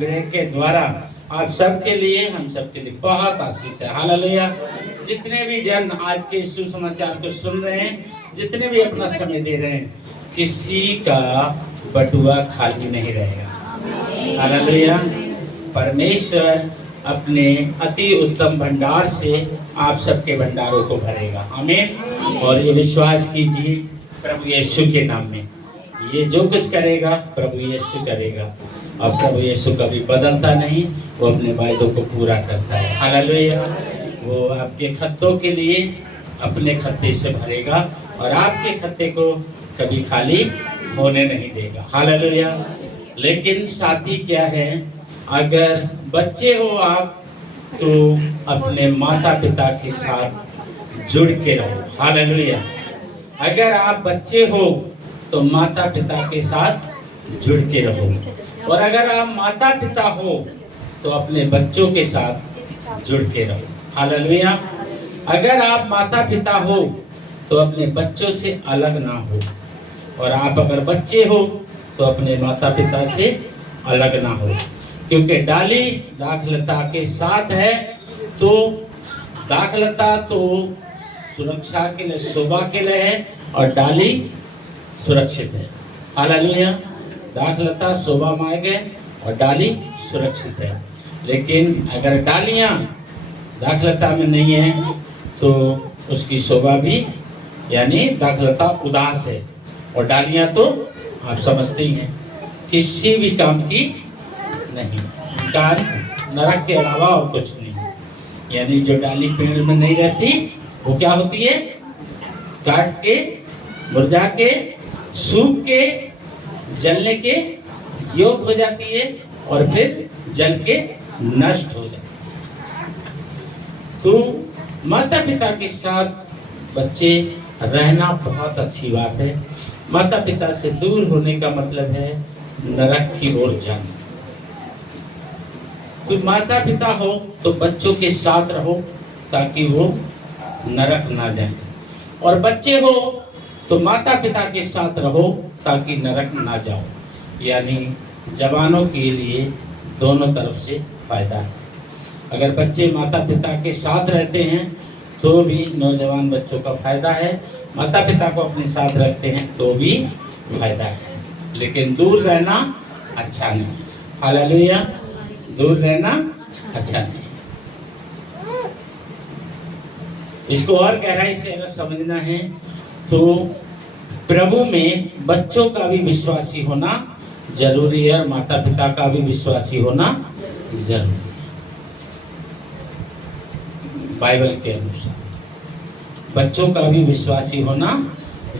ग्रह के द्वारा आप सबके लिए, हम सबके लिए बहुत आशीष है। हालेलुया। जितने भी जन आज के सुसमाचार को सुन रहे हैं, जितने भी अपना समय दे रहे हैं, किसी का बटुआ खाली नहीं रहेगा। हालेलुया। परमेश्वर अपने अति उत्तम भंडार से आप सबके भंडारों को भरेगा। आमीन। और ये विश्वास कीजिए प्रभु यीशु के नाम में, ये जो कुछ करेगा प्रभु यीशु करेगा। और प्रभु यीशु कभी बदलता नहीं, वो अपने वायदों को पूरा करता है। हालेलुया। वो आपके खत्तों के लिए अपने खत्ते से भरेगा और आपके खत्ते को कभी खाली होने नहीं देगा। हालेलुया। लेकिन साथी क्या है, अगर बच्चे हो आप तो अपने माता पिता के साथ जुड़ के रहो। हालेलुया। अगर आप बच्चे हो तो माता पिता के साथ जुड़ के रहो, और अगर आप माता पिता हो तो अपने बच्चों के साथ जुड़ के रहो। हालेलुया। अगर आप माता पिता हो तो अपने बच्चों से अलग ना हो, और आप अगर बच्चे हो तो अपने माता पिता से अलग ना हो, क्योंकि डाली दाखलता के साथ है। तो दाखलता तो सुरक्षा के लिए, शोभा के लिए है, और डाली सुरक्षित है। हालेलुया। दाखलता शोभा मार्ग है और डाली सुरक्षित है। लेकिन अगर डालियां दाखलता में नहीं है तो उसकी शोभा भी, यानी दाखलता उदास है, और डालियां तो आप समझते ही हैं किसी भी काम की नहीं, कार्य नरक के अलावा और कुछ नहीं। यानी जो डाली पेड़ में नहीं रहती वो क्या होती है, काट के, मुरझा के, सूख के, जलने के योग हो जाती है, और फिर जल के नष्ट हो जाती है। तो माता पिता के साथ बच्चे रहना बहुत अच्छी बात है। माता पिता से दूर होने का मतलब है नरक की ओर जाना। तो माता पिता हो तो बच्चों के साथ रहो ताकि वो नरक ना जाए, और बच्चे हो तो माता पिता के साथ रहो ताकि नरक ना जाओ। यानी जवानों के लिए दोनों तरफ से फायदा है। अगर बच्चे माता पिता के साथ रहते हैं तो भी नौजवान बच्चों का फायदा है, माता पिता को अपने साथ रखते हैं तो भी फायदा है। लेकिन दूर रहना अच्छा नहीं। हालेलुया। दूर रहना अच्छा नहीं। इसको और गहराई से अगर समझना है तो प्रभु में बच्चों का भी विश्वासी होना जरूरी है, और माता पिता का भी विश्वासी होना जरूरी है। बाइबल के अनुसार बच्चों का भी विश्वासी होना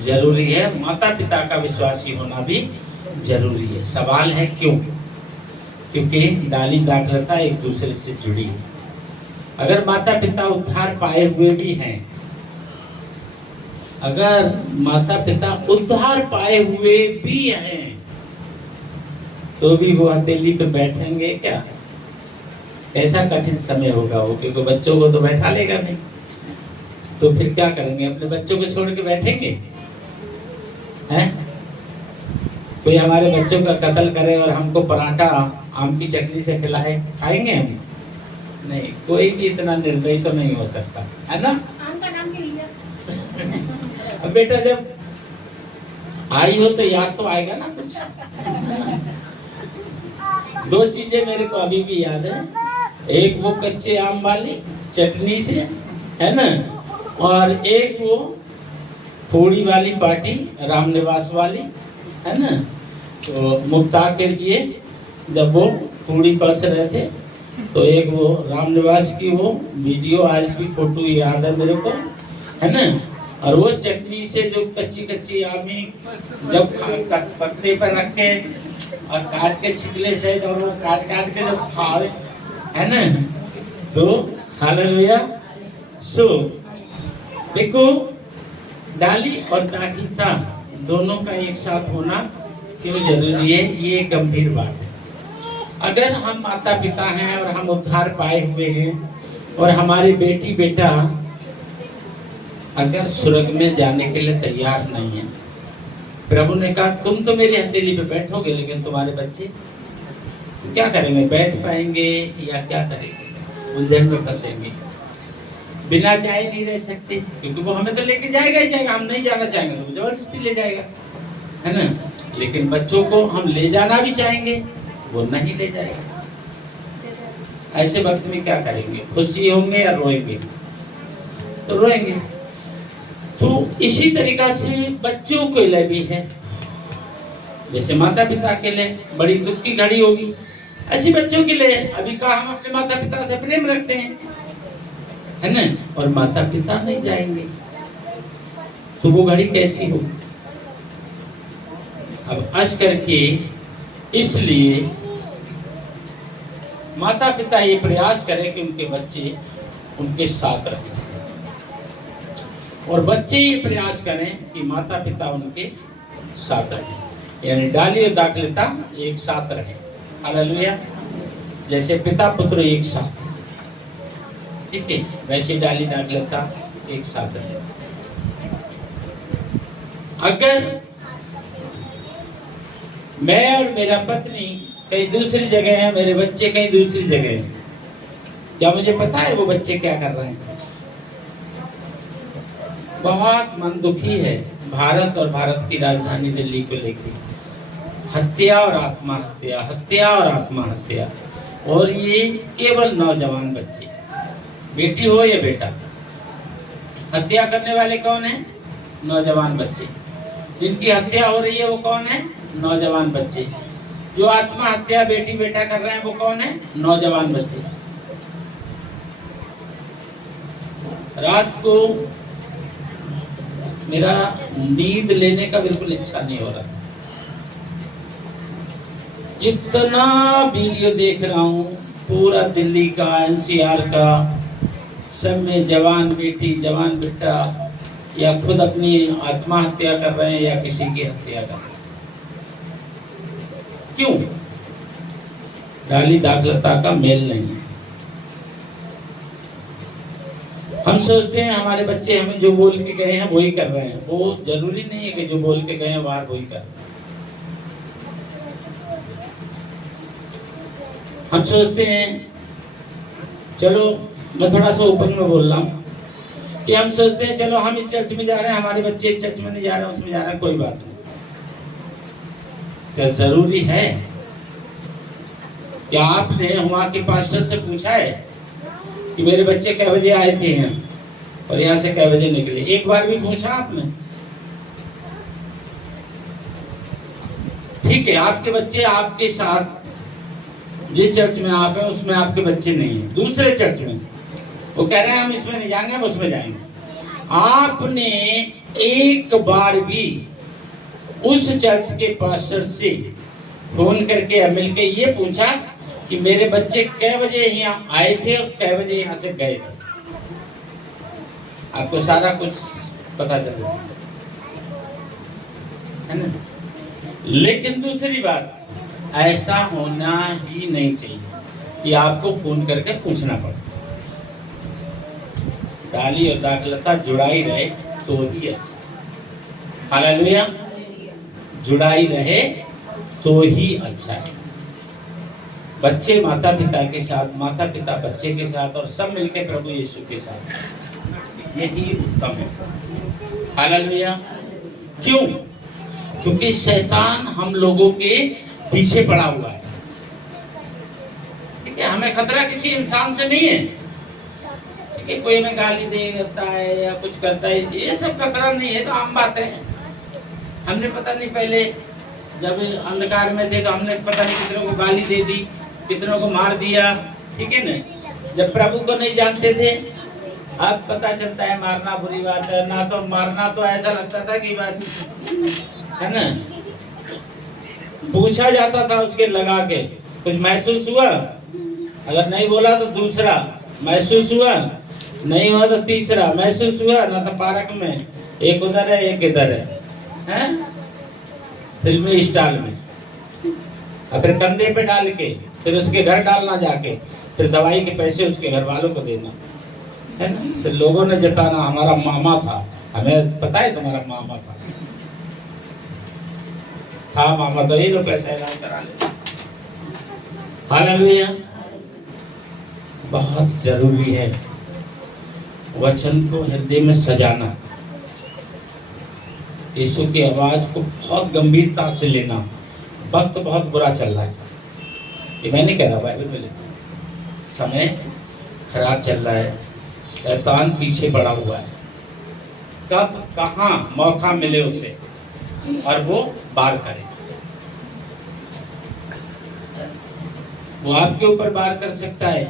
जरूरी है, माता पिता का विश्वासी होना भी जरूरी है। सवाल है क्यों? क्योंकि डाली दाखलता एक दूसरे से जुड़ी है। अगर माता पिता उद्धार पाए हुए भी हैं, अगर माता पिता उद्धार पाए हुए भी हैं तो भी वो हथेली पे बैठेंगे क्या? ऐसा कठिन समय होगा वो, क्योंकि बच्चों को तो बैठा लेगा नहीं, तो फिर क्या करेंगे? अपने बच्चों को छोड़ के बैठेंगे हैं? कोई हमारे बच्चों का कत्ल करे और हमको पराठा आम की चटनी से खिलाए, खाएंगे हम? नहीं, कोई भी इतना निर्दयी तो नहीं हो सकता, है ना? आम का नाम अब बेटा जब आई हो तो याद तो आएगा ना कुछ। दो चीजें मेरे को अभी भी याद है, एक वो कच्चे आम वाली चटनी से, है ना, और एक वो पूड़ी वाली पार्टी रामनिवास वाली, है ना। तो मुक्ता के लिए जब वो पूड़ी पस रहे थे तो एक वो रामनिवास की वो वीडियो, आज भी फोटो याद है मेरे को, है ना। और वो चटनी से जो कच्ची कच्ची आमी जब पत्ते पर रख के और काट के छिकले से, और वो काट काट के जब खाए, है ना, तो हालेलुया। सो देखो, डाली और दाखलता दोनों का एक साथ होना क्यों जरूरी है, ये गंभीर बात है। अगर हम माता पिता हैं और हम उद्धार पाए हुए हैं, और हमारी बेटी बेटा अगर स्वर्ग में जाने के लिए तैयार नहीं है, प्रभु ने कहा तुम तो मेरी हथेली पे बैठोगे लेकिन तुम्हारे बच्चे तो क्या करेंगे, बैठ पाएंगे या क्या करेंगे, उलझन में फंसेंगे। बिना जाए नहीं रह सकते, क्योंकि वो हमें तो लेके जाएगा ही जाएगा। हम नहीं जाना चाहेंगे तो जबरदस्ती ले जाएगा, है ना। लेकिन बच्चों को हम ले जाना भी चाहेंगे, वो नहीं ले जाएगा। ऐसे वक्त में क्या करेंगे, खुशी होंगे या रोएंगे? तो रोएंगे। तो इसी तरीका से बच्चों के लिए भी है, जैसे माता पिता के लिए बड़ी दुख की घड़ी होगी, ऐसी बच्चों के लिए अभी कहा हम अपने माता पिता से प्रेम रखते हैं, है ना, और माता पिता नहीं जाएंगे तो वो घड़ी कैसी होगी। अब अस करके इसलिए माता पिता ये प्रयास करें कि उनके बच्चे उनके साथ रहें, और बच्चे ये प्रयास करें कि माता पिता उनके साथ रहें, यानी डाली और दाखलता एक साथ रहे। हालेलुया। जैसे पिता पुत्र एक साथ, ठीक है, वैसे डाली दाखलता एक साथ रहे। अगर मैं और मेरा पत्नी कहीं दूसरी जगह है, मेरे बच्चे कहीं दूसरी जगह है, क्या मुझे पता है वो बच्चे क्या कर रहे हैं? बहुत मन दुखी है भारत और भारत की राजधानी दिल्ली को लेकर। हत्या और आत्महत्या, हत्या और आत्महत्या, और ये केवल नौजवान बच्चे, बेटी हो या बेटा, हत्या करने वाले कौन है? नौजवान बच्चे। जिनकी हत्या हो रही है वो कौन है? नौजवान बच्चे। जो आत्महत्या बेटी बेटा कर रहे हैं वो कौन है? नौजवान बच्चे। रात को मेरा नींद लेने का बिल्कुल इच्छा नहीं हो रहा। जितना वीडियो देख रहा हूँ पूरा दिल्ली का, एनसीआर का, सब में जवान बेटी जवान बेटा या खुद अपनी आत्महत्या कर रहे हैं या किसी की हत्या कर रहे हैं। क्यों? डाली दाखलता का मेल नहीं है। हम सोचते हैं हमारे बच्चे हमें जो बोल के गए हैं वही कर रहे हैं। वो जरूरी नहीं है कि जो बोल के गए हैं बाहर वही कर रहे हैं। हम सोचते हैं, चलो मैं थोड़ा सा ओपन में बोल रहा हूँ, कि हम सोचते हैं चलो हम इस चर्च में जा रहे हैं, हमारे बच्चे इस चर्च में नहीं जा रहे हैं, उसमें जा रहे हैं, कोई बात नहीं। क्या जरूरी है? क्या आपने वहां के पास्टर से पूछा है कि मेरे बच्चे कै बजे आए थे हैं और यहाँ से कै बजे निकले? एक बार भी पूछा आपने? ठीक है, आपके बच्चे आपके साथ जिस चर्च में आप हैं उसमें आपके बच्चे नहीं हैं, दूसरे चर्च में वो कह रहे हैं हम इसमें नहीं जाएंगे, हम उसमें जाएंगे। आपने एक बार भी उस चर्च के पास्टर से फोन करके मिलके ये पूछा कि मेरे बच्चे कै बजे यहाँ आए थे और कै बजे यहाँ से गए थे? आपको सारा कुछ पता चल रहा है ना। लेकिन दूसरी बात, ऐसा होना ही नहीं चाहिए कि आपको फोन करके पूछना पड़े। डाली और दाखलता जुड़ाई रहे तो ही अच्छा। हालेलुया। जुड़ाई रहे तो ही अच्छा है। बच्चे माता पिता के साथ, माता पिता बच्चे के साथ, और सब मिलके प्रभु यीशु के साथ, यही उत्तम है। हालेलुया। क्यों? क्योंकि शैतान हम लोगों के पीछे पड़ा हुआ है। ठीक है, हमें खतरा किसी इंसान से नहीं है। ठीक है, कोई हमें गाली देता है या कुछ करता है, ये सब खतरा नहीं है, तो आम बात है। हमने पता नहीं पहले जब अंधकार में थे तो हमने पता नहीं कितनों को गाली दे दी, कितनों को मार दिया। ठीक है ना, जब प्रभु को नहीं जानते थे, अब पता चलता है मारना बुरी बात है। ना तो मारना तो ऐसा लगता था कि बस, है ना, पूछा जाता था उसके लगा के, कुछ महसूस हुआ? अगर नहीं बोला तो दूसरा महसूस हुआ, नहीं हुआ तो तीसरा महसूस हुआ। ना तो पार्क में एक उधर है एक इधर है, फिल्मी स्टाइल में, और फिर कंधे पे डाल के फिर उसके घर डालना जाके, फिर दवाई के पैसे उसके घर वालों को देना, है ना। फिर लोगों ने जताना हमारा मामा था, हमें पता है तुम्हारा मामा था मामा, तो ये लोग पैसा इलाज करा ले। हालेलुया। बहुत जरूरी है वचन को हृदय में सजाना, यीशु की आवाज को बहुत गंभीरता से लेना। वक्त बहुत बुरा चल रहा है, ये मैं नहीं कह रहा, बाइबल में लिखा, समय खराब चल रहा है, शैतान पीछे पड़ा हुआ है। कब कहाँ मौका मिले उसे और वो वार करे। वो आपके ऊपर वार कर सकता है,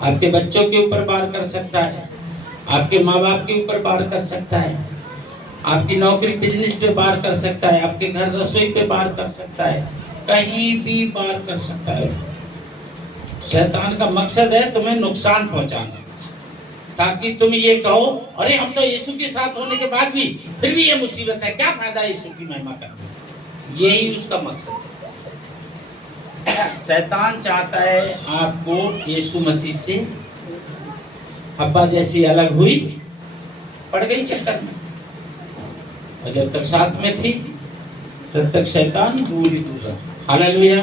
आपके बच्चों के ऊपर वार कर सकता है, आपके माँ बाप के ऊपर वार कर सकता है, आपकी नौकरी बिजनेस पे वार कर सकता है, आपके घर रसोई पे वार कर सकता है, कहीं भी वार कर सकता है। शैतान का मकसद है तुम्हें नुकसान पहुंचाना, ताकि तुम ये कहो अरे हम तो यीशु के साथ होने के बाद भी फिर भी ये मुसीबत है, क्या फायदा यीशु की महिमा करने से। यही उसका मकसद है। शैतान चाहता है आपको यीशु मसीह से, हब्बा जैसी अलग हुई, पड़ गई चक्कर में, और जब तक साथ में थी तब तक शैतान दूर ही दूर रहा। हालेलुया।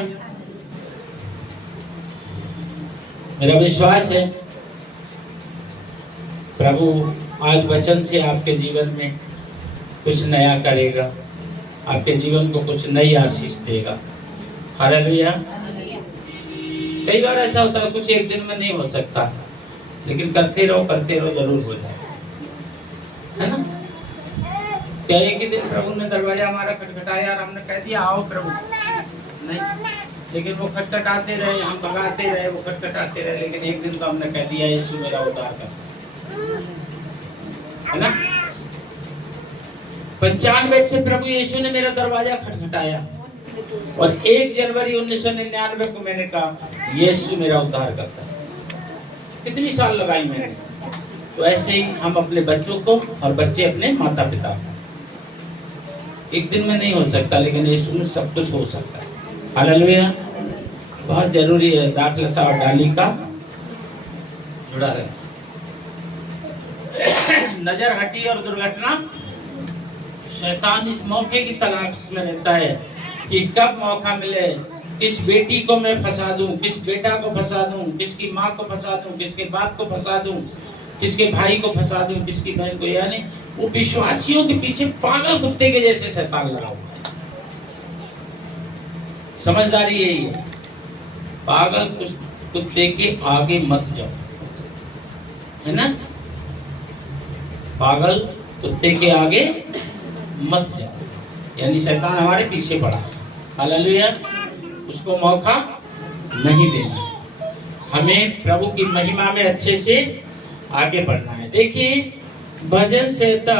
मेरा विश्वास है प्रभु आज वचन से आपके जीवन में कुछ नया करेगा, आपके जीवन को कुछ नई आशीष देगा। हालेलुया। कई बार ऐसा होता है कुछ एक दिन में नहीं हो सकता, लेकिन करते रहो जरूर हो जाए, है ना। क्या एक ही दिन प्रभु ने दरवाजा हमारा खटखटाया और हमने कह दिया आओ प्रभु, नहीं, लेकिन वो खटखटाते रहे, हम भगाते रहे, वो खटखटाते रहे, लेकिन एक दिन तो हमने कह दिया यीशु मेरा उद्धार कर, है ना। 95 से प्रभु यीशु ने मेरा दरवाजा खटखटाया और 1 जनवरी 1999 को मैंने कहा यीशु मेरा उद्धार करता है। कितनी साल लगाई मैंने। तो ऐसे ही हम अपने बच्चों को और बच्चे अपने माता पिता को, एक दिन में नहीं हो सकता, लेकिन यीशु में सब कुछ हो सकता है। हालेलुया। बहुत जरूरी है दाखलता और डाली का जुड़ा रहना। नजर हटी और दुर्घटना, शैतान इस मौके की तलाश में रहता है कि कब मौका मिले, किस बेटी को मैं फंसा दूं, किस बेटा को फंसा दूं, किसकी माँ को फंसा दूं, किसके बाप को फंसा दूं, किसके भाई को फंसा दूं, किसकी बहन को। यानी वो विश्वासियों के पीछे पागल कुत्ते के जैसे शैतान लगा हुआ है। समझदारी यही है, पागल कुत्ते के आगे मत जाओ, है ना। पागल कुत्ते के आगे मत जाओ, यानी शैतान हमारे पीछे पड़ा। हालेलुया। उसको मौका नहीं देना, हमें प्रभु की महिमा में अच्छे से आगे बढ़ना है। देखिए भजन संहिता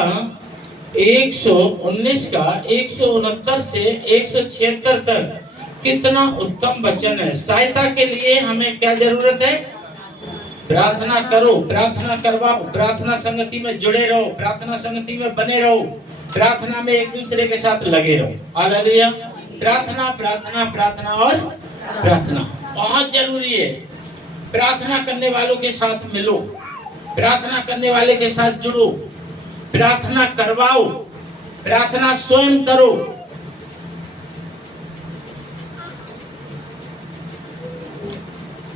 119 का 169 से 176 तक कितना उत्तम वचन है। सहायता के लिए हमें क्या जरूरत है? प्रार्थना करो, प्रार्थना करवाओ, प्रार्थना संगति में जुड़े रहो, प्रार्थना संगति में बने रहो, प्रार्थना में एक दूसरे के साथ लगे रहो। हालेलुया। प्रार्थना प्रार्थना प्रार्थना और प्रार्थना बहुत जरूरी है। प्रार्थना करने वालों के साथ मिलो, प्रार्थना करने वाले के साथ जुड़ो, प्रार्थना करवाओ, प्रार्थना स्वयं करो।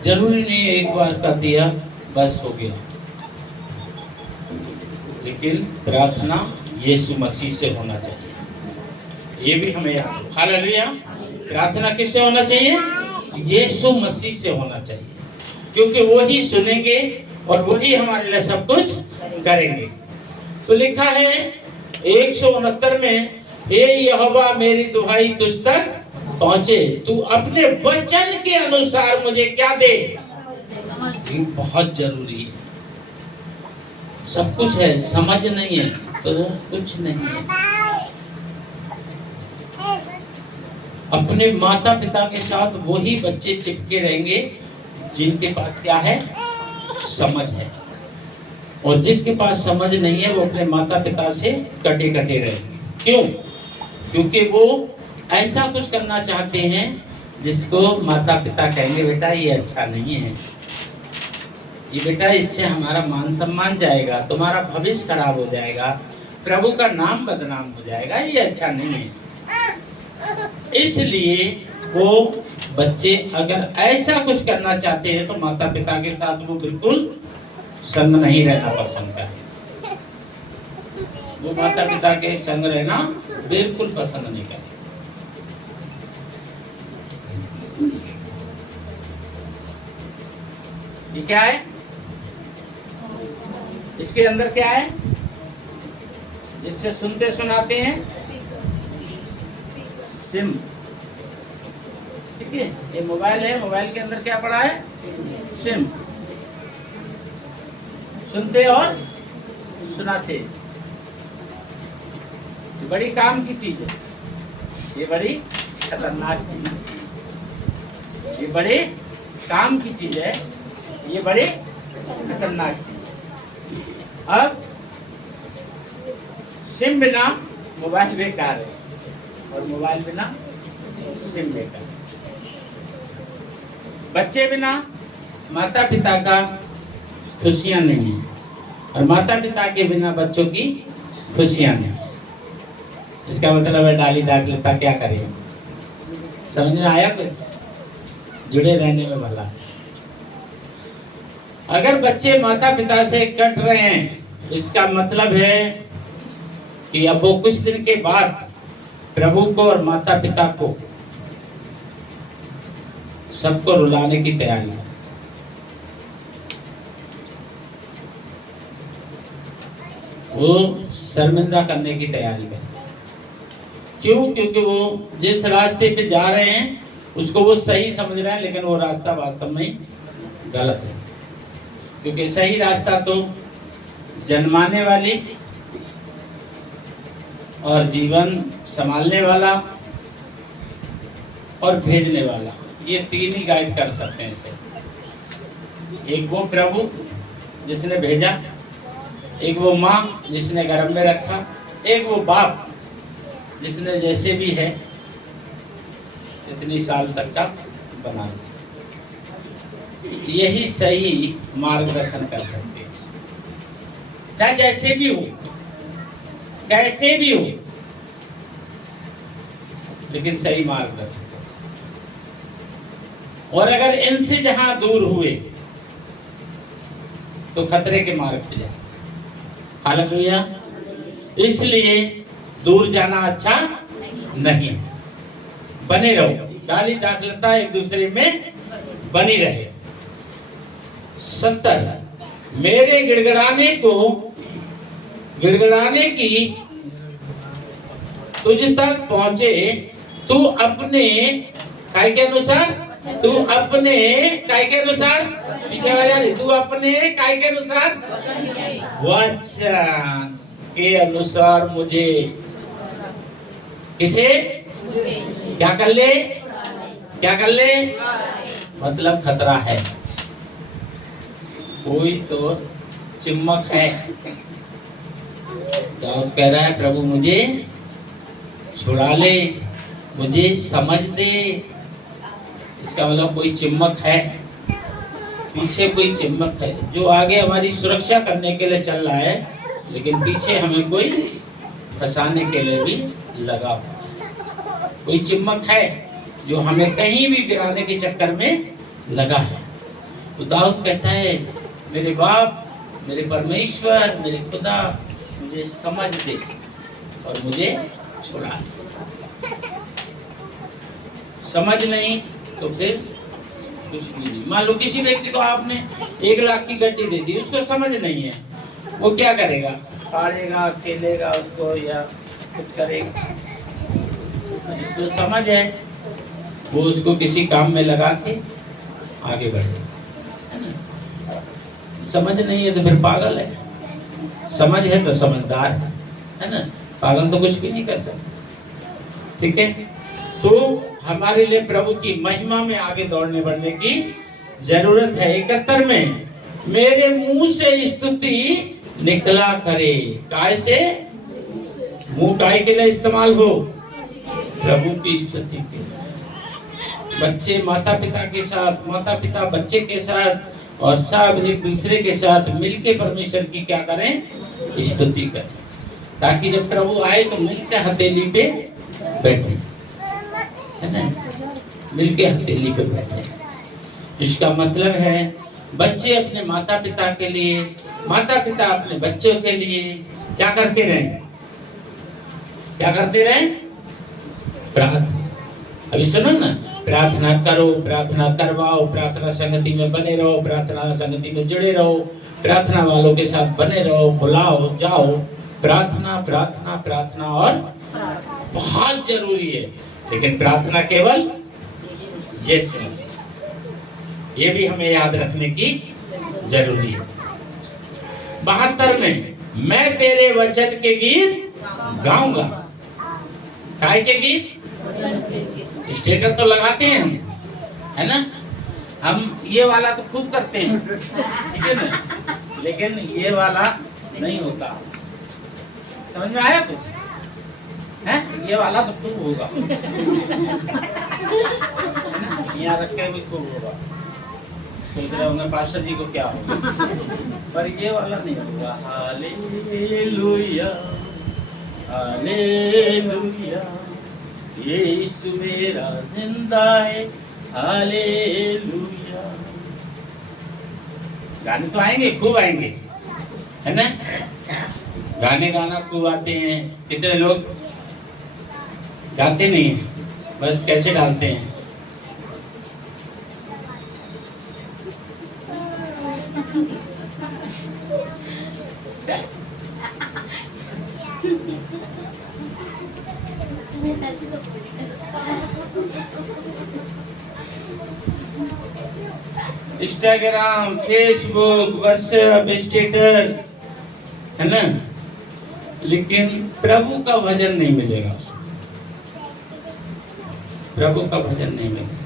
जरूरी नहीं है एक बार कर दिया बस हो गया, लेकिन प्रार्थना यीशु मसीह से होना चाहिए, ये भी हमें याद। हालेलुया। प्रार्थना किससे होना चाहिए? यीशु मसीह से होना चाहिए, क्योंकि वो ही सुनेंगे और वो ही हमारे लिए सब कुछ करेंगे। तो लिखा है 169 में, हे यहोवा मेरी दुहाई तुझ तक पहुंचे, तू अपने वचन के अनुसार मुझे क्या दे। ये बहुत जरूरी है। सब कुछ है, समझ नहीं है तो कुछ नहीं है। अपने माता पिता के साथ वही बच्चे चिपके रहेंगे जिनके पास क्या है? समझ है। और जिनके पास समझ नहीं है वो अपने माता पिता से कटे कटे रहेंगे। क्यों? क्योंकि वो ऐसा कुछ करना चाहते हैं जिसको माता पिता कहेंगे बेटा ये अच्छा नहीं है, ये बेटा इससे हमारा मान सम्मान जाएगा, तुम्हारा भविष्य खराब हो जाएगा, प्रभु का नाम बदनाम हो जाएगा, ये अच्छा नहीं है। इसलिए वो बच्चे अगर ऐसा कुछ करना चाहते हैं तो माता पिता के साथ वो बिल्कुल संग नहीं रहना पसंद करते। वो माता पिता के संग रहना बिल्कुल पसंद नहीं करते। ये क्या है? इसके अंदर क्या है जिससे सुनते सुनाते हैं? सिम। ठीक है, ये मोबाइल है, मोबाइल के अंदर क्या पड़ा है? सिम। सुनते और सुनाते। ये बड़ी काम की चीज है, ये बड़ी खतरनाक चीज है, ये बड़े काम की चीज है, ये बड़ी खतरनाक चीज है। अब सिम बिना मोबाइल बेकार है और मोबाइल बिना सिम बेकार। बच्चे बिना माता पिता का खुशियां नहीं है और माता पिता के बिना बच्चों की खुशियां नहीं। इसका मतलब है डाली दाखिलता क्या करें? समझ में आया? कुछ जुड़े रहने में भला। अगर बच्चे माता पिता से कट रहे हैं इसका मतलब है कि अब वो कुछ दिन के बाद प्रभु को और माता पिता को सबको रुलाने की तैयारी है। वो शर्मिंदा करने की तैयारी है। क्यों? क्योंकि वो जिस रास्ते पे जा रहे हैं उसको वो सही समझ रहे हैं, लेकिन वो रास्ता वास्तव में गलत है। क्योंकि सही रास्ता तो जन्माने वाली और जीवन संभालने वाला और भेजने वाला, ये तीन ही गाइड कर सकते हैं इसे। एक वो प्रभु जिसने भेजा, एक वो माँ जिसने गर्भ में रखा, एक वो बाप जिसने जैसे भी है इतनी साल तक का बना। यही सही मार्गदर्शन कर सकते हैं, चाहे जैसे भी हो, कैसे भी हो, लेकिन सही मार्गदर्शन कर सकते। और अगर इनसे जहां दूर हुए तो खतरे के मार्ग पे जाए। हालेलुया। इसलिए दूर जाना अच्छा नहीं। बने रहो, डाली दाखिलता एक दूसरे में बनी रहे। 70 मेरे गिड़गिड़ाने की तुझ तक पहुंचे, तू अपने काय के अनुसार, तू अपने काय के अनुसार, पीछे वाला नहीं, तू अपने काय के अनुसार, वचन के अनुसार मुझे किसे क्या कर ले, क्या कर ले? मतलब खतरा है, कोई तो चिमक है। दाऊद कह रहा है प्रभु मुझे छुड़ा ले, मुझे समझ दे। इसका मतलब कोई चिमक है, पीछे कोई चिमक है जो आगे हमारी सुरक्षा करने के लिए चल रहा है, लेकिन पीछे हमें कोई फंसाने के लिए भी लगा। कोई चिमक है जो हमें कहीं भी गिराने के चक्कर में लगा है। तो दाऊद कहता है मेरे बाप, मेरे परमेश्वर, मेरे खुदा मुझे समझ दे और मुझे छुड़ा ले। समझ नहीं तो फिर कुछ भी नहीं। मान लो किसी व्यक्ति को आपने 1 लाख की गड्डी दे दी, उसको समझ नहीं है, वो क्या करेगा? फाड़ेगा, खेलेगा उसको या कुछ करेगा। जिसको समझ है वो उसको किसी काम में लगा के आगे बढ़ेगा, है ना? समझ नहीं है तो फिर पागल है, समझ है तो समझदार है ना? पागल तो कुछ भी नहीं कर सकता। ठीक है, तो हमारे लिए प्रभु की महिमा में आगे दौड़ने बढ़ने की जरूरत है। 71 में मेरे मुंह से स्तुति निकला करे। काय से? मुंह काय के लिए इस्तेमाल हो? प्रभु की स्तुति के लिए। बच्चे माता पिता के साथ, माता पिता बच्चे के साथ और सब एक दूसरे के साथ मिलके परमेश्वर की क्या करें? स्तुति करें, ताकि जब प्रभु आए तो मिलकर हथेली पे बैठे, है ना? मिलके हथेली पे बैठे। इसका मतलब है बच्चे अपने माता पिता के लिए, माता पिता अपने बच्चों के लिए क्या करते रहे? क्या करते रहे? प्रार्थना। अभी सुनो ना, प्रार्थना करो, प्रार्थना करवाओ, प्रार्थना संगति में बने रहो, प्रार्थना संगति में जुड़े रहो, प्रार्थना वालों के साथ बने रहो, बुलाओ जाओ। प्रार्थना प्रार्थना प्रार्थना और बहुत जरूरी है, लेकिन प्रार्थना केवल यीशु मसीह, ये भी हमें याद रखने की जरूरी है। 72 में मैं तेरे वचन के गीत गाऊंगा। काय के गीत? स्टेटस तो लगाते हैं हम, है ना? हम ये वाला तो खूब करते हैं, ठीक है ना? लेकिन ये वाला नहीं होता। समझ में आया कुछ? है? ये वाला तो खूब होगा, यहाँ रख के भी खूब होगा। सोच रहे होंगे पास्टर जी को क्या होगा, पर ये वाला नहीं होगा। हालेलुया हालेलुया, यीशु मेरा जिंदा है, हालेलुया। गाने तो आएंगे, खूब आएंगे, है ना? गाने गाना खूब आते हैं। कितने लोग गाते नहीं हैं, बस कैसे डालते हैं। इंस्टाग्राम, फेसबुक, व्हाट्सएप, स्टेटस, है ना? लेकिन प्रभु का भजन नहीं मिलेगा उसमें, प्रभु का भजन नहीं मिलेगा,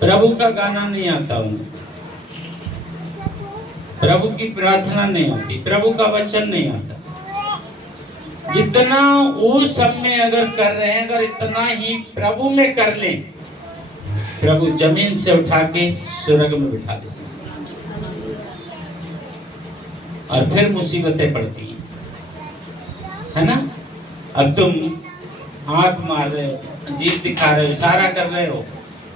प्रभु का गाना नहीं आता उन्हें, प्रभु की प्रार्थना नहीं आती, प्रभु का वचन नहीं आता। जितना उस सब में अगर कर रहे हैं, अगर इतना ही प्रभु में कर लें, प्रभु जमीन से उठा के स्वर्ग में बिठा देते और फिर मुसीबतें पड़ती हैं, है ना? अब तुम आंख मार रहे हो, जीभ दिखा रहे हो, इशारा कर रहे हो,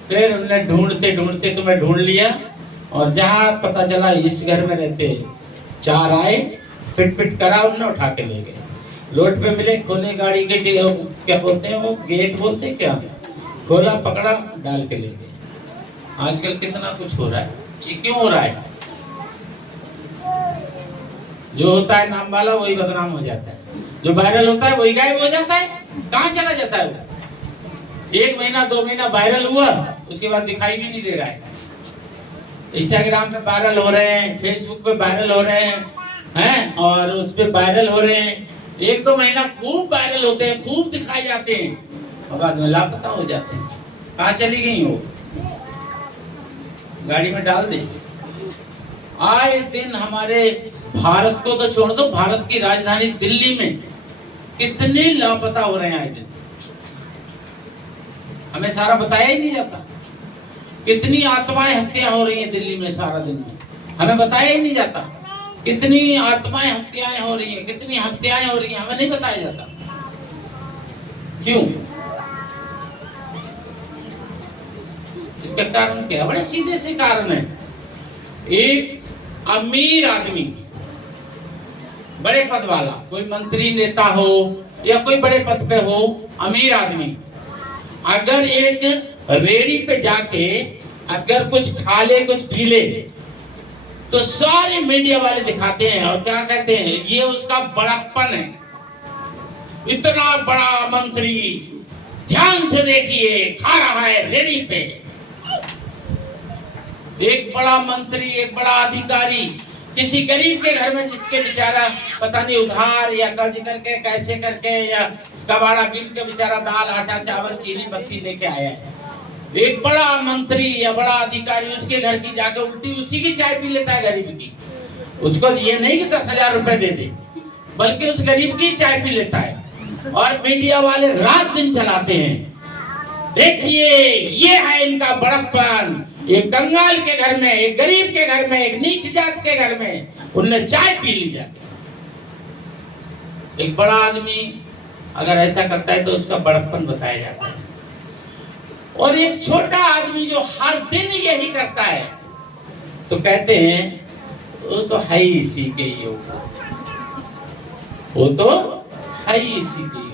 फिर उन्होंने ढूंढते ढूंढते तुम्हें ढूंढ लिया और जहां पता चला इस घर में रहते, 4 आए, पिट पिट करा, उन्होंने उठा के ले गए। लोट पे मिले, खोले गाड़ी के, क्या बोलते हैं वो, गेट बोलते हैं क्या, खोला पकड़ा डाल के ले गए। आजकल कितना कुछ हो रहा है, ये क्यों हो रहा है? जो होता है नाम वाला वही बदनाम हो जाता है, जो वायरल होता है वही गायब हो जाता है। कहाँ चला जाता है वो? 1 महीना 2 महीना वायरल हुआ, उसके बाद दिखाई भी नहीं दे रहा है। इंस्टाग्राम पे वायरल हो रहे हैं, फेसबुक पे वायरल हो रहे हैं, और उस पे वायरल हो रहे हैं। 1-2 महीना खूब वायरल होते हैं, खूब दिखाए जाते हैं, और बाद में लापता हो जाते हैं। कहाँ चली गई वो? गाड़ी में डाल दे। आए दिन हमारे भारत को तो छोड़ दो, भारत की राजधानी दिल्ली में कितने लापता हो रहे हैं आए दिन, हमें सारा बताया ही नहीं जाता। कितनी आत्माएं हत्या हो रही है दिल्ली में सारा दिन में, हमें बताया ही नहीं जाता। कितनी आत्माएं हत्याएं हो रही है, कितनी हत्याएं हो रही हैं, हमें नहीं बताया जाता। क्यों? इसका कारण क्या? बड़े सीधे से कारण है। एक अमीर आदमी, बड़े पद वाला, कोई मंत्री नेता हो या कोई बड़े पद पे हो, अमीर आदमी अगर एक रेड़ी पे जाके अगर कुछ खा ले, कुछ पी ले, तो सारे मीडिया वाले दिखाते हैं और क्या कहते हैं, ये उसका बड़प्पन है। इतना बड़ा मंत्री, ध्यान से देखिए, खा रहा है रेड़ी पे। एक बड़ा मंत्री, एक बड़ा अधिकारी किसी गरीब के घर में, जिसके बेचारा पता नहीं उधार या कर्ज करके, कैसे करके, या कबाड़ा बीन के बेचारा दाल आटा चावल चीनी पत्ती लेके आया है, एक बड़ा मंत्री या बड़ा अधिकारी उसके घर की जाकर उल्टी उसी की चाय पी लेता है गरीब की। उसको ये नहीं कि 10,000 रुपए दे दे, बल्कि उस गरीब की चाय पी लेता है। और मीडिया वाले रात दिन चलाते हैं, देखिए ये है इनका बड़प्पन। एक कंगाल के घर में, एक गरीब के घर में, एक नीच जात के घर में उनने चाय पी ली जाती। एक बड़ा आदमी अगर ऐसा करता है तो उसका बड़प्पन बताया जाता है। और एक छोटा आदमी जो हर दिन यही करता है, तो कहते हैं वो तो है ही इसी के योग, वो तो है ही इसी के योग।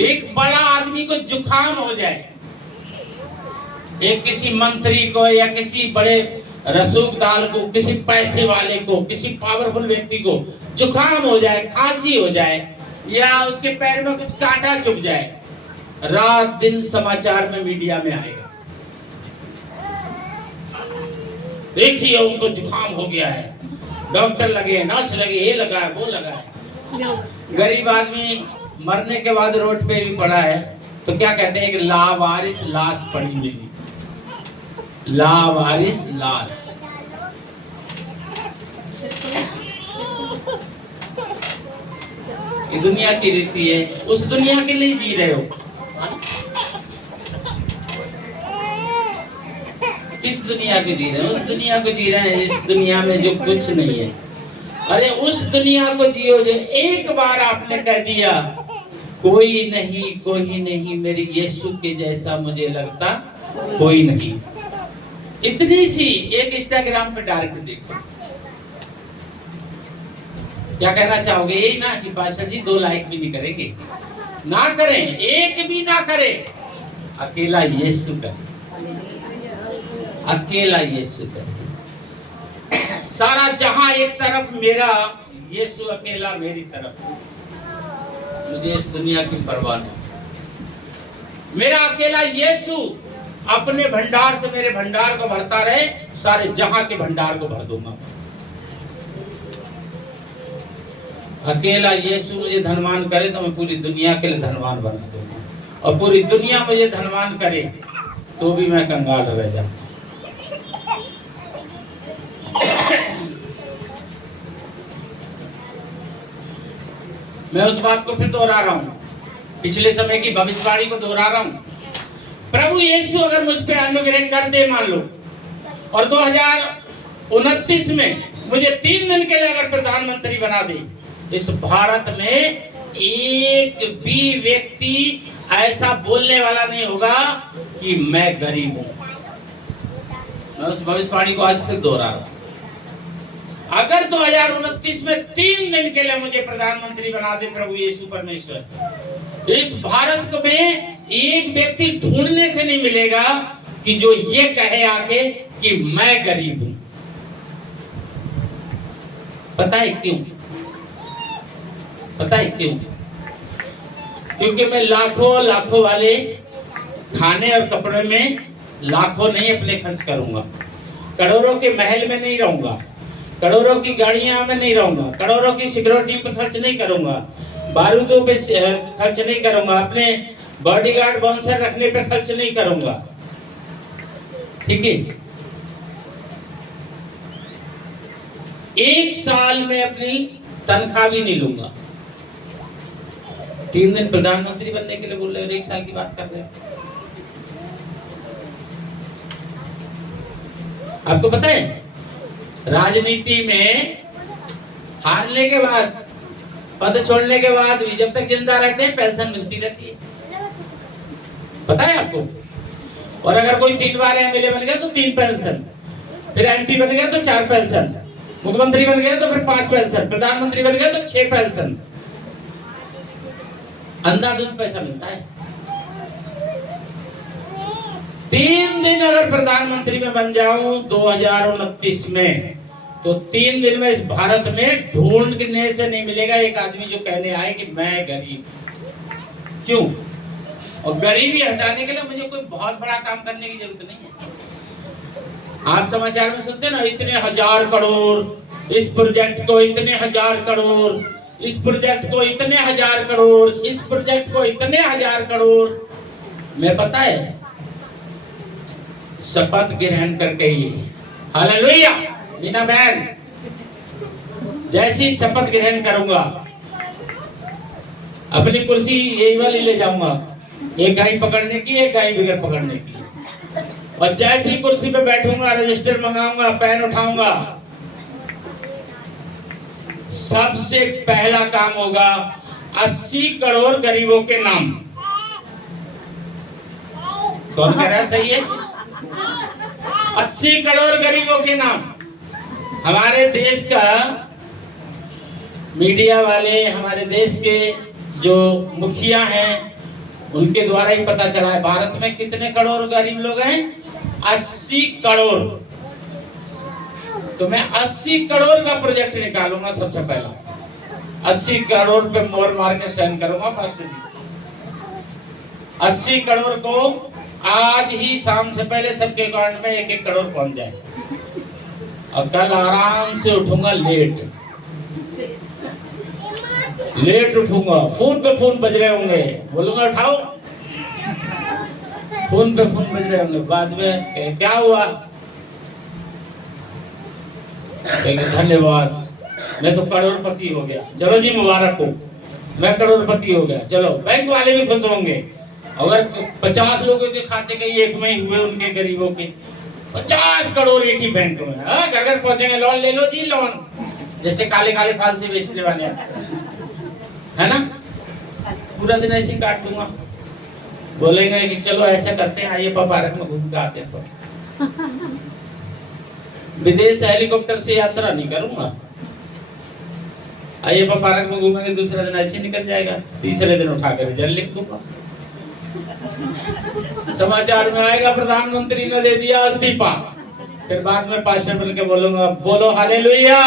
एक बड़ा आदमी को जुकाम हो जाए, एक किसी मंत्री को या किसी बड़े रसूखदार को, किसी पैसे वाले को, किसी पावरफुल व्यक्ति को जुकाम हो जाए, खांसी हो जाए, या उसके पैर में कुछ कांटा चुभ जाए, रात दिन समाचार में, मीडिया में आएगा, देखिए उनको जुकाम हो गया है, डॉक्टर लगे, नर्स लगे, ये लगा है, वो लगा है। गरीब आदमी मरने के बाद रोड पे भी पड़ा है, तो क्या कहते हैं कि लावारिस लाश पड़ी मिली, लावारिस लाश। ये दुनिया की रीति है, उस दुनिया के लिए जी रहे हो। किस दुनिया को जी रहे हैं? उस दुनिया को जी रहे हैं, इस दुनिया में जो कुछ नहीं है। अरे उस दुनिया को जियो जो एक बार आपने कह दिया कोई नहीं मेरे यीशु के जैसा मुझे लगता कोई नहीं। इतनी सी एक इंस्टाग्राम पे डायरेक्ट देखो, क्या कहना चाहोगे? यही ना कि पास्टर जी 2 लाइक भी नहीं करेंगे, ना करें, एक भी ना करें, अकेला यीशु का, अकेला यीशु का। सारा जहां एक तरफ मेरा, यीशु अकेला मेरी तरफ। मुझे इस दुनिया की परवाह नहीं, मेरा अकेला यीशु अपने भंडार से मेरे भंडार को भरता रहे, सारे जहां के भंडार को भर दूंगा। अकेला यीशु मुझे धनवान करे तो मैं पूरी दुनिया के लिए धनवान बना दूंगा, और पूरी दुनिया मुझे धनवान करे तो भी मैं कंगाल रह जाऊं। मैं उस बात को फिर दोहरा रहा हूं, पिछले समय की भविष्यवाणी को दोहरा रहा हूं। प्रभु यीशु अगर मुझ पे अनुग्रह कर दे मान लो, और 2029 में मुझे 3 दिन के लिए अगर प्रधानमंत्री बना दे, इस भारत में एक भी व्यक्ति ऐसा बोलने वाला नहीं होगा कि मैं गरीब हूं। मैं उस भविष्यवाणी को आज फिर दोहरा रहा हूं। अगर 2029 में 3 दिन के लिए मुझे प्रधानमंत्री बना दे प्रभु यीशु परमेश्वर, इस भारत को में एक व्यक्ति ढूंढने से नहीं मिलेगा कि जो ये कहे आके कि मैं गरीब हूं। पता है क्यों? पता है क्यों? क्योंकि मैं लाखों वाले खाने और कपड़े में लाखों नहीं अपने खर्च करूंगा, करोड़ों के महल में नहीं रहूंगा, करोड़ों की गाड़ियां में नहीं रहूंगा, करोड़ों की सिक्योरिटी पे खर्च नहीं करूंगा, बारूदों पे खर्च नहीं करूंगा, अपने बॉडीगार्ड बाउंसर रखने पे खर्च नहीं करूंगा। ठीक है, 1 साल में अपनी तनख्वाह भी नहीं लूंगा। 3 दिन प्रधानमंत्री बनने के लिए बोल रहे हो, 1 साल की बात कर रहे हो। आपको पता है राजनीति में हारने के बाद, पद छोड़ने के बाद भी जब तक जिंदा रहते हैं पेंशन मिलती रहती है, पता है आपको? और अगर कोई 3 बार एमएलए बन गया तो 3 पेंशन, फिर एमपी बन गया तो 4 पेंशन, मुख्यमंत्री बन गया तो फिर 5 पेंशन, प्रधानमंत्री बन गया तो 6 पेंशन। अंधाधुंध पैसा मिलता है। 3 दिन अगर प्रधानमंत्री में बन जाऊं 2029 में, तो 3 दिन में इस भारत में ढूंढने से नहीं मिलेगा एक आदमी जो कहने आए कि मैं गरीब। क्यों? और गरीबी हटाने के लिए मुझे कोई बहुत बड़ा काम करने की जरूरत नहीं है। आप समाचार में सुनते ना, इतने 1000 करोड़ इस प्रोजेक्ट को, इतने 1000 करोड़ इस प्रोजेक्ट को, इतने 1000 करोड़ इस प्रोजेक्ट को, इतने 1000 करोड़। मैं पता है शपथ ग्रहण करके ही, हालेलुया, मीना बहन, जैसी शपथ ग्रहण करूंगा अपनी कुर्सी यही वाली ले जाऊंगा, एक गाय पकड़ने की, एक गाय बगैर पकड़ने की, और जैसी कुर्सी पे बैठूंगा रजिस्टर मंगाऊंगा, पेन उठाऊंगा, सबसे पहला काम होगा 80 करोड़ गरीबों के नाम। कौन कह रहा है? सही है, 80 करोड़ गरीबों के नाम। हमारे देश का मीडिया वाले, हमारे देश के जो मुखिया हैं, उनके द्वारा ही पता चला है भारत में कितने करोड़ गरीब लोग हैं? 80 करोड़। तो मैं 80 करोड़ का प्रोजेक्ट निकालूंगा सबसे पहला। 80 करोड़ पे मोहर मार के साइन करूंगा फर्स्ट जी। 80 करोड़ को आज ही शाम से पहले सबके अकाउंट में 1-1 करोड़ पहुंच जाए। और कल आराम से उठूंगा लेट उठूंगा, फोन पे फोन बज रहे होंगे, बोलूंगा उठाओ, फोन पे फोन बज रहे होंगे। बाद में क्या हुआ? धन्यवाद, मैं तो करोड़पति हो गया। चलो जी मुबारक हो, मैं करोड़पति हो गया। चलो बैंक वाले भी खुश होंगे। अगर 50 लोगों के खाते कहीं एक में ही हुए, उनके गरीबों के 50 करोड़ एक ही बैंक में, घर घर पहुंचेंगे, लोन ले लो जी लोन, जैसे काले काले फाल से बेचने वाले है ना। पूरा दिन ऐसे काट दूंगा। बोलेंगे कि चलो ऐसा करते हैं, आइए पार्क में घूम के आते हैं। थोड़ा विदेश हेलीकॉप्टर से यात्रा नहीं करूंगा, आइए पार्क में घूमेंगे। दूसरा दिन ऐसे निकल जाएगा, तीसरे दिन उठा कर रिजल्ट लिख दूंगा। समाचार में आएगा प्रधानमंत्री ने दे दिया इस्तीफा, फिर बाद में पास्टर बन के बोलूंगा बोलो हालेलुया।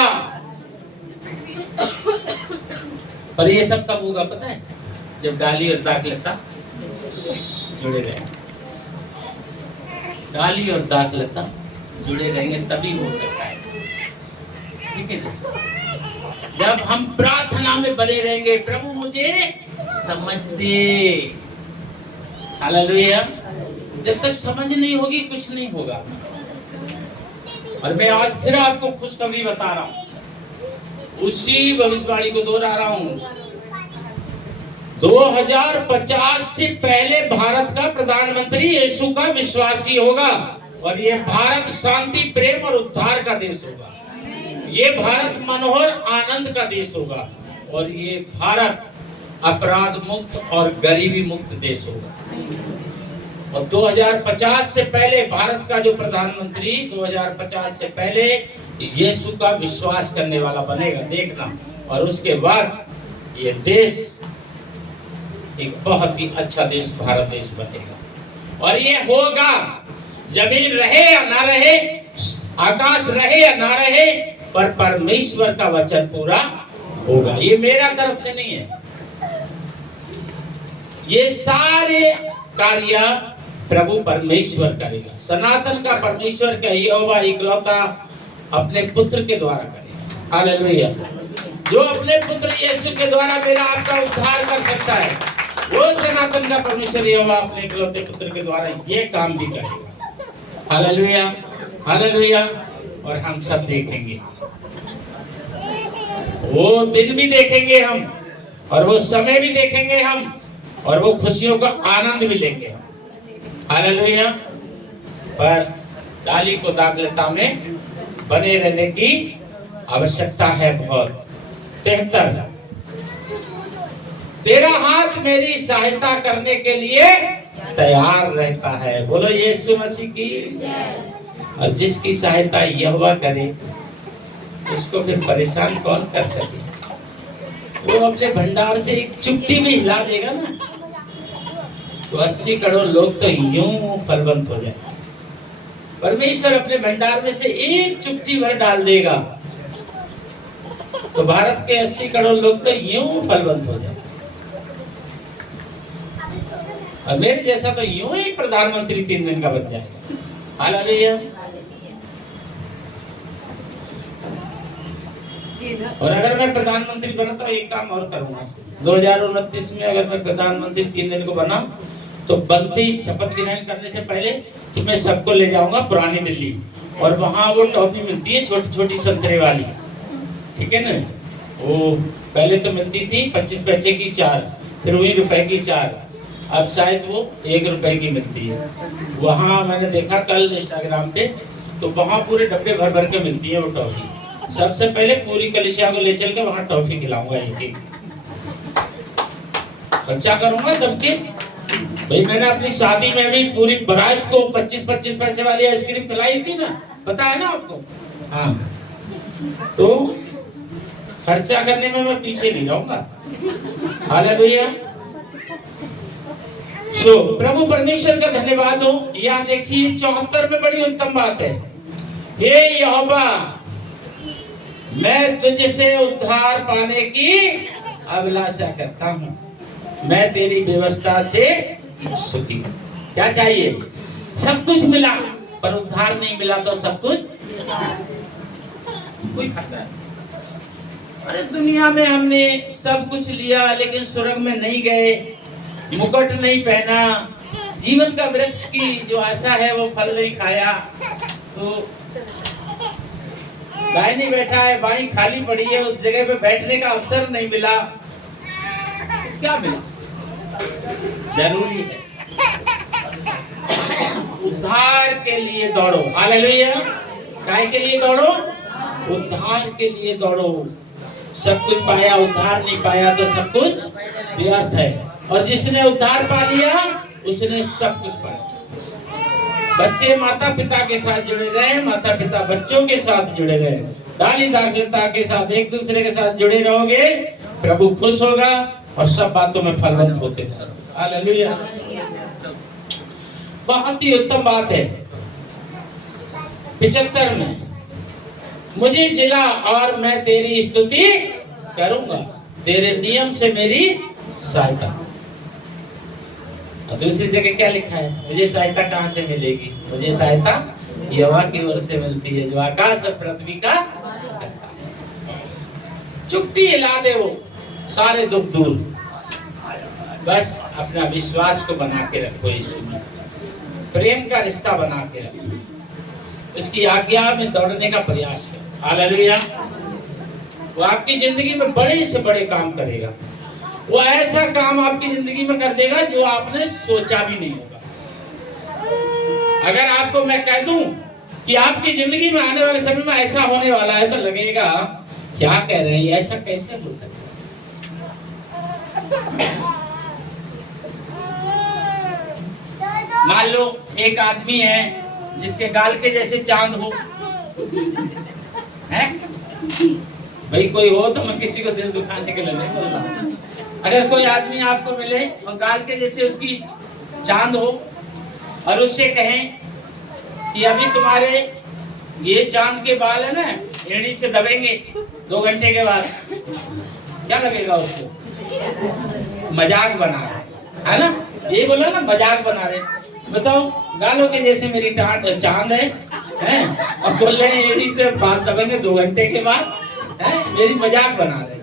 पर ये सब कब होगा पता है? जब डाली और दाखलता जुड़े रहेंगे। डाली और दाखलता जुड़े रहेंगे तभी हो सकता है, ठीक है। जब हम प्रार्थना में बने रहेंगे, प्रभु मुझे समझ दे, हालेलुया। जब तक समझ नहीं होगी कुछ नहीं होगा। और मैं आज फिर आपको खुशखबरी बता रहा हूं, उसी भविष्यवाणी को दोहरा रहा हूं। 2050 से पहले भारत का प्रधानमंत्री यीशु का विश्वासी होगा, और ये भारत शांति, प्रेम और उद्धार का देश होगा। ये भारत मनोहर आनंद का देश होगा, और ये भारत अपराध मुक्त और गरीबी मुक्त देश होगा। और 2050 से पहले भारत का जो प्रधानमंत्री 2050 से पहले यीशु का विश्वास करने वाला बनेगा, देखना। और उसके बाद ये देश एक बहुत ही अच्छा देश, भारत देश बनेगा। और ये होगा, जमीन रहे या ना रहे, आकाश रहे या ना रहे, पर परमेश्वर का वचन पूरा होगा। ये मेरा तरफ से नहीं है, ये सारे कार्य प्रभु परमेश्वर करेगा। सनातन का परमेश्वर का यहोवा इकलौता अपने पुत्र के द्वारा करेगा। हालेलुया। जो अपने पुत्र यीशु के द्वारा मेरा आपका उद्धार कर सकता है, वो सनातन का परमेश्वर यहोवा अपने इकलौते पुत्र के द्वारा ये काम भी करेगा। Hallelujah, hallelujah. और हम सब देखेंगे, वो दिन भी देखेंगे हम, और वो समय भी देखेंगे हम, और वो खुशियों का आनंद भी लेंगे हम। हालेलुया। पर डाली को दाखलता में बने रहने की आवश्यकता है बहुत। 73 तेरा हाथ मेरी सहायता करने के लिए तैयार रहता है। बोलो यीशु मसीह की। और जिसकी सहायता यहोवा करे, उसको फिर परेशान कौन कर सके? वो अपने भंडार से एक चुट्टी भी हिला देगा ना, तो 80 करोड़ लोग तो यूं फलवंत हो जाए। परमेश्वर अपने भंडार में से एक चुट्टी भर डाल देगा, तो भारत के 80 करोड़ लोग तो यूं फलवंत हो जाए। और मेरे जैसा तो यूं ही प्रधानमंत्री 3 दिन का बन जाएगा। हालेलुया। और अगर मैं प्रधानमंत्री बना तो एक काम और करूंगा, 2029 में अगर मैं प्रधानमंत्री 3 दिन को बना, तो बनती शपथ ग्रहण करने से पहले तो मैं सबको ले जाऊंगा पुरानी दिल्ली, और वहां वो टॉफी मिलती है छोटी छोटी संतरे वाली, ठीक है ना। वो पहले तो मिलती थी 25 पैसे की 4, फिर वही रुपए की 4, अब शायद वो 1 रुपए की मिलती है। वहाँ मैंने देखा कल इंस्टाग्राम पे, तो वहाँ पूरे डब्बे भर भर के मिलती है वो टॉफी। सबसे पहले पूरी कलिसिया को ले चल के वहाँ टॉफी खिलाऊंगा एक एक। खर्चा करूंगा सबके। भाई मैंने अपनी शादी में भी पूरी बारात को 25-25 पैसे वाली आइसक्रीम खिलाई थी ना, पता है ना आपको। हाँ, तो खर्चा करने में मैं पीछे नहीं रहूंगा। हालेलुया। सो प्रभु परमेश्वर का धन्यवाद हो। यहाँ देखिए 74 में बड़ी उत्तम बात है। हे यहोवा, मैं तुझसे उद्धार पाने की अभिलाषा करता हूँ, मैं तेरी व्यवस्था से सुखी। क्या चाहिए? सब कुछ मिला पर उद्धार नहीं मिला तो सब कुछ कोई खाता है। अरे दुनिया में हमने सब कुछ लिया लेकिन स्वर्ग में नहीं गए, मुकुट नहीं पहना, जीवन का वृक्ष की जो आशा है वो फल नहीं खाया, तो दाहिनी बैठा है बाई खाली पड़ी है, उस जगह पे बैठने का अवसर नहीं मिला, क्या मिला? जरूरी है उद्धार के लिए दौड़ो। हालेलुया। काय के लिए दौड़ो? उद्धार के लिए दौड़ो। सब कुछ पाया, उद्धार नहीं पाया तो सब कुछ व्यर्थ है। और जिसने उद्धार पा लिया उसने सब कुछ पाया। बच्चे माता पिता के साथ जुड़े रहे, माता पिता बच्चों के साथ जुड़े रहे, डाली दाखिलता के साथ एक दूसरे के साथ जुड़े रहोगे, प्रभु खुश होगा और सब बातों में फलवंत होते हैं। हालेलुया। बहुत ही उत्तम बात है। 75 में मुझे जिला और मैं तेरी स्तुति करूंगा, तेरे नियम से मेरी सहायता। दूसरी जगह क्या लिखा है? मुझे सहायता कहाँ से मिलेगी? मुझे सहायता यहोवा की ओर से मिलती है, जो आकाश और पृथ्वी का चुप्पी हिला दे वो सारे दुख दूर। बस अपना विश्वास को बना के रखो, यीशु में प्रेम का रिश्ता बना के रखो, इसकी आज्ञा में दौड़ने का प्रयास है। हालेलुया। वो आपकी जिंदगी में बड़े से बड़े काम करेगा। वो ऐसा काम आपकी जिंदगी में कर देगा जो आपने सोचा भी नहीं होगा। अगर आपको मैं कह दूं कि आपकी जिंदगी में आने वाले समय में ऐसा होने वाला है, तो लगेगा क्या कह रहे हैं, ऐसा कैसे हो सकता है? मान लो एक आदमी है जिसके गाल के जैसे चांद हो, है भाई कोई हो तो मैं किसी को दिल दुखाने के लिए नहीं बोल रहा। अगर कोई आदमी आपको मिले और गाल के जैसे उसकी चांद हो और उससे कहें कि अभी तुम्हारे ये चांद के बाल है ना, एड़ी से दबेंगे 2 घंटे के बाद, क्या लगेगा उसको? मजाक बना रहे है ना, ये बोला ना, मजाक बना रहे। बताओ, गालों के जैसे मेरी चांद है और बोल रहे हैं एड़ी से बाल दबेंगे 2 घंटे के बाद, मेरी मजाक बना रहे।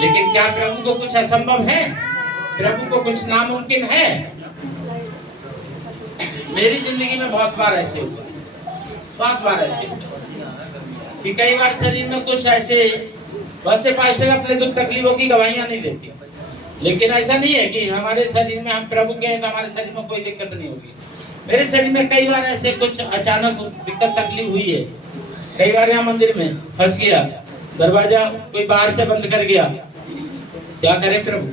लेकिन क्या प्रभु को कुछ असंभव है? प्रभु को कुछ नामुमकिन है? मेरी जिंदगी में बहुत बार ऐसे हुआ, बहुत बार ऐसे हुआ कि कई बार शरीर में कुछ ऐसे, वैसे पास्टर अपने दुख तकलीफों की गवाहियां नहीं देती, लेकिन ऐसा नहीं है कि हमारे शरीर में, हम प्रभु के हैं तो हमारे शरीर में कोई दिक्कत नहीं होगी। मेरे शरीर में कई बार ऐसे कुछ अचानक दिक्कत तकलीफ हुई है। कई बार यहाँ मंदिर में फंस गया, दरवाजा कोई बाहर से बंद कर गया, क्या करे प्रभु?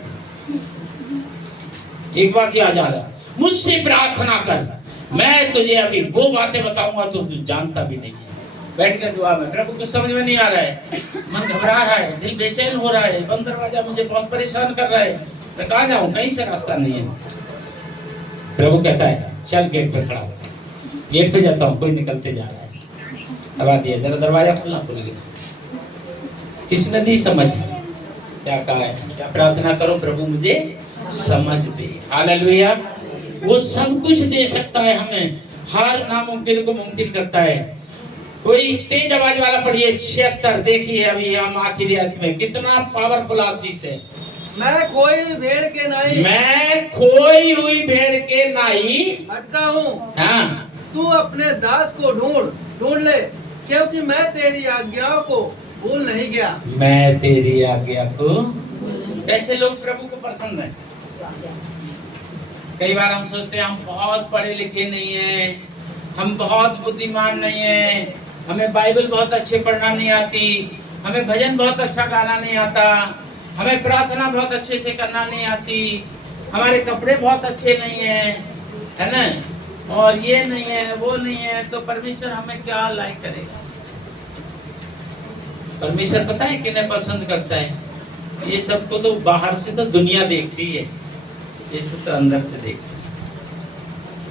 एक बात याद आ रहा, मुझसे प्रार्थना कर, मैं तुझे अभी वो बातें बताऊंगा तो तू जानता भी नहीं है। बैठ कर दुआ में, प्रभु कुछ समझ में नहीं आ रहा है, मन घबरा रहा है, दिल बेचैन हो रहा है, बंद दरवाजा मुझे बहुत परेशान कर रहा है, मैं कहाँ जाऊँ, कहीं से रास्ता नहीं है। प्रभु कहता है चल गेट पे खड़ा हो। गेट पे जाता हूँ, कोई निकलते जा रहा है, दबा दिया, जरा दरवाजा खुला, खुल गया। किसने दी समझ? क्या कहा है? क्या प्रार्थना करो, प्रभु मुझे समझ दे। हालेलुया। वो सब कुछ दे सकता है हमें, हर नामुमकिन को मुमकिन करता है। कोई तेज आवाज वाला पढ़िए 76। देखिए अभी हम आखिरी अंत में, कितना पावरफुल आशीष है। मैं खोई भेड़ के नाई, मैं खोई हुई भेड़ के नाई भटका हूँ। हाँ, तू अपने दास को ढूंढ ले, क्योंकि मैं तेरी आज्ञाओं को भूल नहीं गया। मैं तेरी आज्ञा को। कैसे लोग प्रभु को पसंद है? कई बार हम सोचते हैं हम बहुत पढ़े लिखे नहीं हैं, हम बहुत बुद्धिमान नहीं हैं, हमें बाइबल बहुत अच्छे पढ़ना नहीं आती, हमें भजन बहुत अच्छा गाना नहीं आता, हमें प्रार्थना बहुत अच्छे से करना नहीं आती, हमारे कपड़े बहुत अच्छे नहीं है ना, और ये नहीं है वो नहीं है, तो परमेश्वर हमें क्या लाइक करेगा? परमेश्वर पता है किन्हें पसंद करता है? ये सबको तो बाहर से तो दुनिया देखती है, ये सब तो अंदर से देखती है।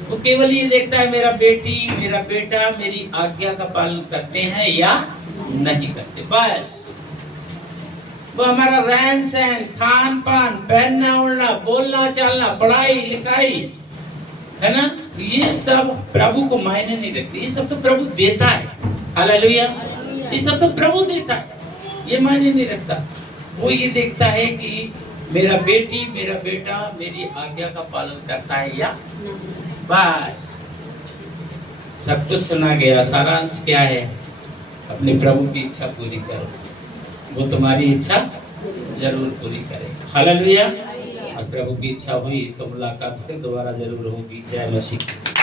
वो केवल ये देखता है मेरा बेटी मेरा बेटा मेरी आज्ञा का पालन करते हैं या नहीं करते, बस। वो हमारा रहन सहन, खान पान, पहनना ओढ़ना, बोलना चालना, पढ़ाई लिखाई, है ना, ये सब प्रभु को मायने नहीं रखती। ये सब तो प्रभु देता है, हालेलुया। ये सब तो प्रभु देता है, ये मायने नहीं रखता। वो ये देखता है कि मेरा बेटी मेरा बेटा मेरी आज्ञा का पालन करता है या, बस। सब कुछ सुना गया, सारांश क्या है? अपने प्रभु की इच्छा पूरी करो, वो तुम्हारी इच्छा जरूर पूरी करेगा, हालेलुया। और प्रभु की इच्छा हुई तो मुलाकात फिर दोबारा जरूर होगी। जय मसीह।